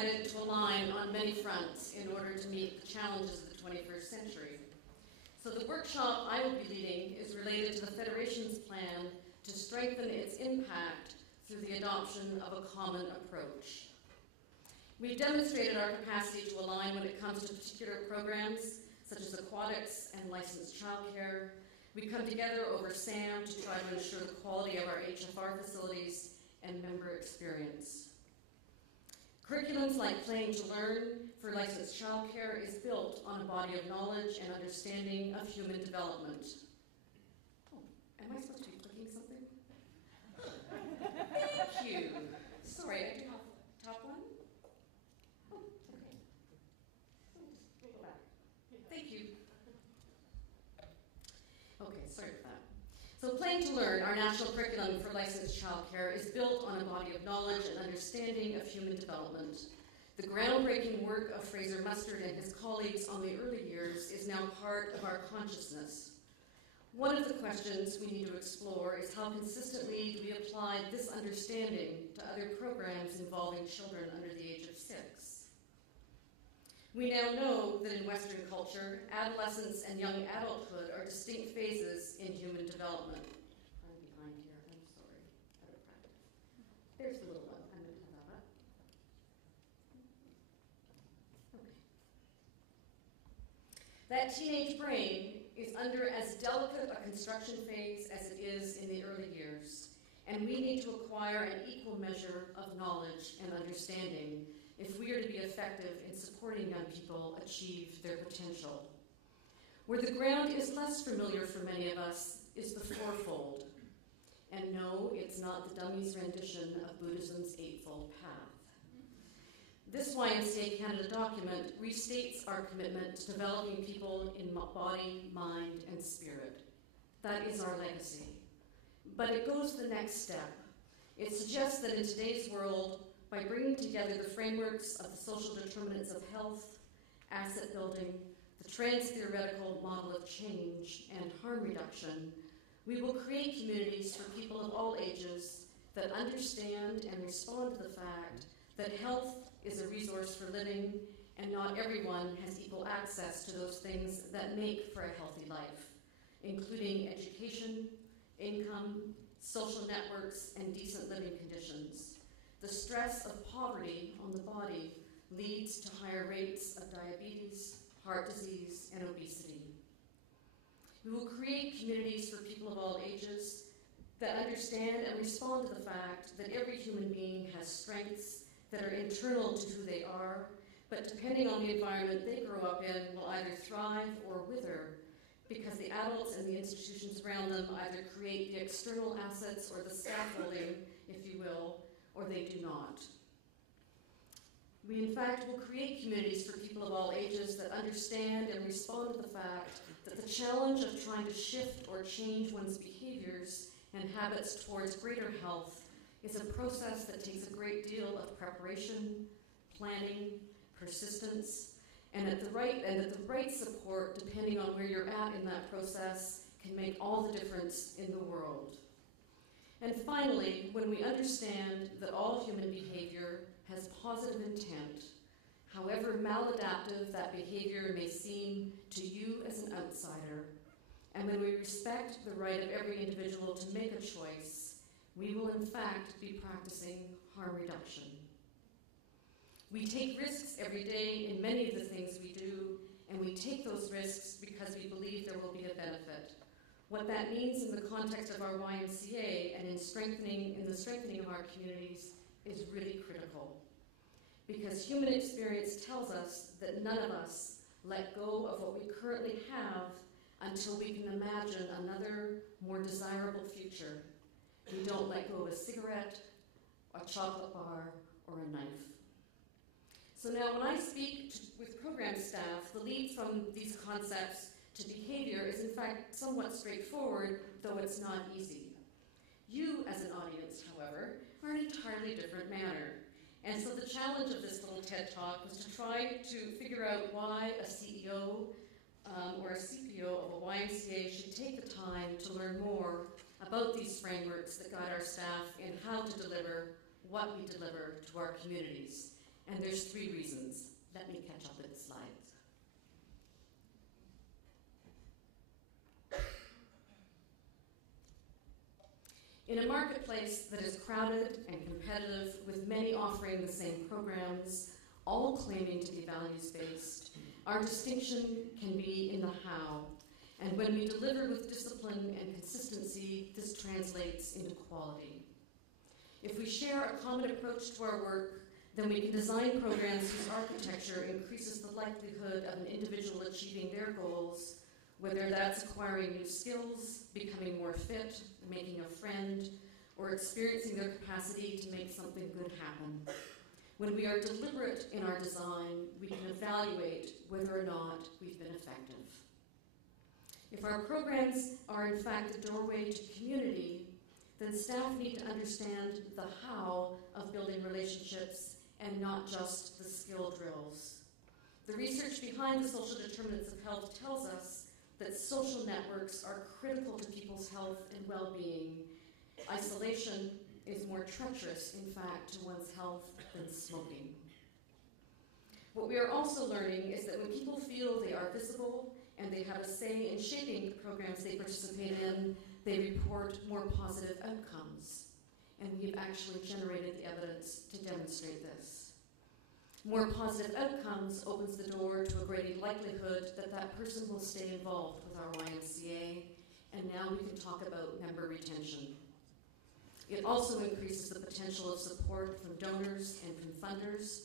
decided to align on many fronts in order to meet the challenges of the 21st century. So the workshop I will be leading is related to the Federation's plan to strengthen its impact through the adoption of a common approach. We've demonstrated our capacity to align when it comes to particular programs, such as aquatics and licensed childcare. We come together over SAM to try to ensure the quality of our HFR facilities and member experience. Curriculums like Playing to Learn for licensed childcare is built on a body of knowledge and understanding of human development. Oh, am I supposed to be clicking something? Thank you. Sorry, I do have top one. Oh, okay. We'll go back. Thank you. Okay, sorry for that. So Playing to Learn, our national curriculum for licensed childcare, is built on a body of knowledge and understanding of human development. The groundbreaking work of Fraser Mustard and his colleagues on the early years is now part of our consciousness. One of the questions we need to explore is how consistently do we apply this understanding to other programs involving children under the age of 6. We now know that in Western culture, adolescence and young adulthood are distinct phases in human development. I'm behind here, I'm sorry, out of practice. There's the little one, I'm going to have that. Okay. That teenage brain is under as delicate a construction phase as it is in the early years, and we need to acquire an equal measure of knowledge and understanding if we are to be effective in supporting young people achieve their potential. Where the ground is less familiar for many of us is the fourfold. And no, it's not the dummy's rendition of Buddhism's eightfold path. This YMCA Canada document restates our commitment to developing people in body, mind, and spirit. That is our legacy. But it goes the next step. It suggests that in today's world, by bringing together the frameworks of the social determinants of health, asset building, the trans-theoretical model of change, and harm reduction, we will create communities for people of all ages that understand and respond to the fact that health is a resource for living, and not everyone has equal access to those things that make for a healthy life, including education, income, social networks, and decent living conditions. The stress of poverty on the body leads to higher rates of diabetes, heart disease, and obesity. We will create communities for people of all ages that understand and respond to the fact that every human being has strengths that are internal to who they are, but depending on the environment they grow up in, will either thrive or wither, because the adults and the institutions around them either create the external assets or the scaffolding, if you will, or they do not. We, in fact, will create communities for people of all ages that understand and respond to the fact that the challenge of trying to shift or change one's behaviors and habits towards greater health is a process that takes a great deal of preparation, planning, persistence, and that the right support, depending on where you're at in that process, can make all the difference in the world. And finally, when we understand that all human behavior has positive intent, however maladaptive that behavior may seem to you as an outsider, and when we respect the right of every individual to make a choice, we will in fact be practicing harm reduction. We take risks every day in many of the things we do, and we take those risks because we believe there will be a benefit. What that means in the context of our YMCA and in the strengthening of our communities is really critical. Because human experience tells us that none of us let go of what we currently have until we can imagine another, more desirable future. We don't let go of a cigarette, a chocolate bar, or a knife. So now when I speak with program staff, the leap from these concepts to behavior is in fact somewhat straightforward, though it's not easy. You, as an audience, however, are an entirely different matter. And so the challenge of this little TED Talk was to try to figure out why a CEO or a CPO of a YMCA should take the time to learn more about these frameworks that guide our staff in how to deliver what we deliver to our communities. And there's 3 reasons. Let me catch up with the slides. In a marketplace that is crowded and competitive, with many offering the same programs, all claiming to be values-based, our distinction can be in the how. And when we deliver with discipline and consistency, this translates into quality. If we share a common approach to our work, then we can design programs whose architecture increases the likelihood of an individual achieving their goals, whether that's acquiring new skills, becoming more fit, making a friend, or experiencing their capacity to make something good happen. When we are deliberate in our design, we can evaluate whether or not we've been effective. If our programs are in fact a doorway to community, then staff need to understand the how of building relationships and not just the skill drills. The research behind the social determinants of health tells us that social networks are critical to people's health and well-being. Isolation is more treacherous, in fact, to one's health than smoking. What we are also learning is that when people feel they are visible and they have a say in shaping the programs they participate in, they report more positive outcomes. And we've actually generated the evidence to demonstrate this. More positive outcomes opens the door to a greater likelihood that that person will stay involved with our YMCA, and now we can talk about member retention. It also increases the potential of support from donors and from funders.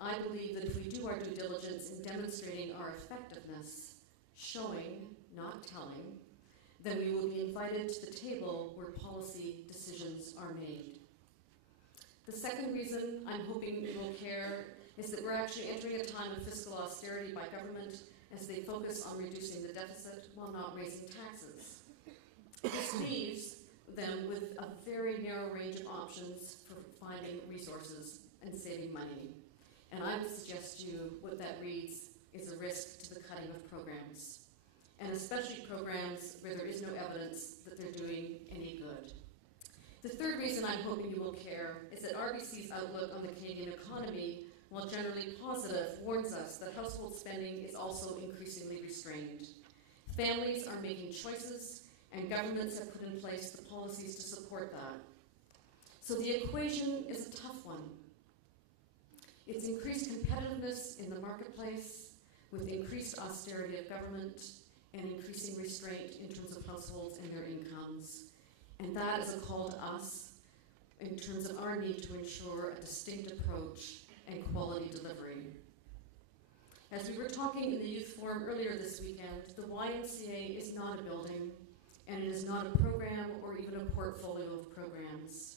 I believe that if we do our due diligence in demonstrating our effectiveness, showing, not telling, then we will be invited to the table where policy decisions are made. The second reason I'm hoping you will care is that we're actually entering a time of fiscal austerity by government as they focus on reducing the deficit while not raising taxes. This leaves them with a very narrow range of options for finding resources and saving money. And I would suggest to you what that reads is a risk to the cutting of programs, and especially programs where there is no evidence that they're doing any good. The third reason I'm hoping you will care is that RBC's outlook on the Canadian economy, while generally positive, warns us that household spending is also increasingly restrained. Families are making choices, and governments have put in place the policies to support that. So the equation is a tough one. It's increased competitiveness in the marketplace with increased austerity of government and increasing restraint in terms of households and their incomes. And that is a call to us in terms of our need to ensure a distinct approach and quality delivery. As we were talking in the youth forum earlier this weekend, the YMCA is not a building, and it is not a program or even a portfolio of programs.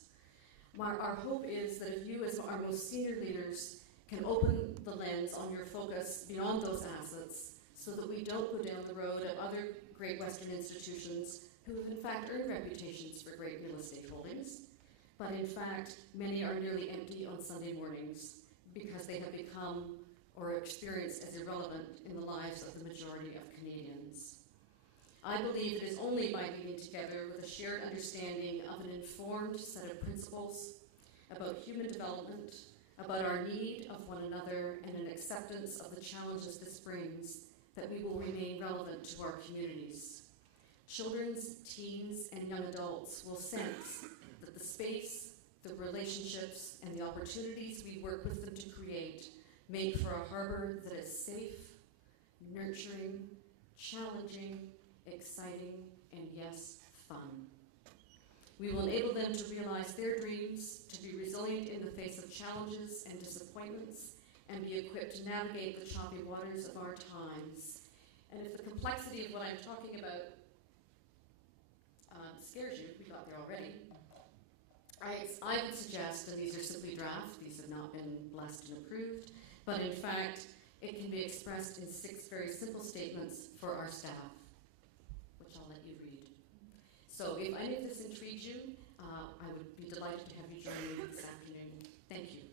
Our hope is that if you, as our most senior leaders, can open the lens on your focus beyond those assets so that we don't go down the road of other great Western institutions who have in fact earned reputations for great real estate holdings, but in fact many are nearly empty on Sunday mornings because they have become or experienced as irrelevant in the lives of the majority of Canadians. I believe it is only by being together with a shared understanding of an informed set of principles about human development, about our need of one another, and an acceptance of the challenges this brings, that we will remain relevant to our communities. Children's, teens, and young adults will sense that the space, the relationships, and the opportunities we work with them to create make for a harbor that is safe, nurturing, challenging, exciting, and yes, fun. We will enable them to realize their dreams, to be resilient in the face of challenges and disappointments, and be equipped to navigate the choppy waters of our times. And if the complexity of what I'm talking about scares you, we got there already, I would suggest, and these are simply draft, these have not been blessed and approved, but in fact, it can be expressed in 6 very simple statements for our staff, which I'll let you read. So if any of this intrigues you, I would be delighted to have you join me this afternoon. Thank you.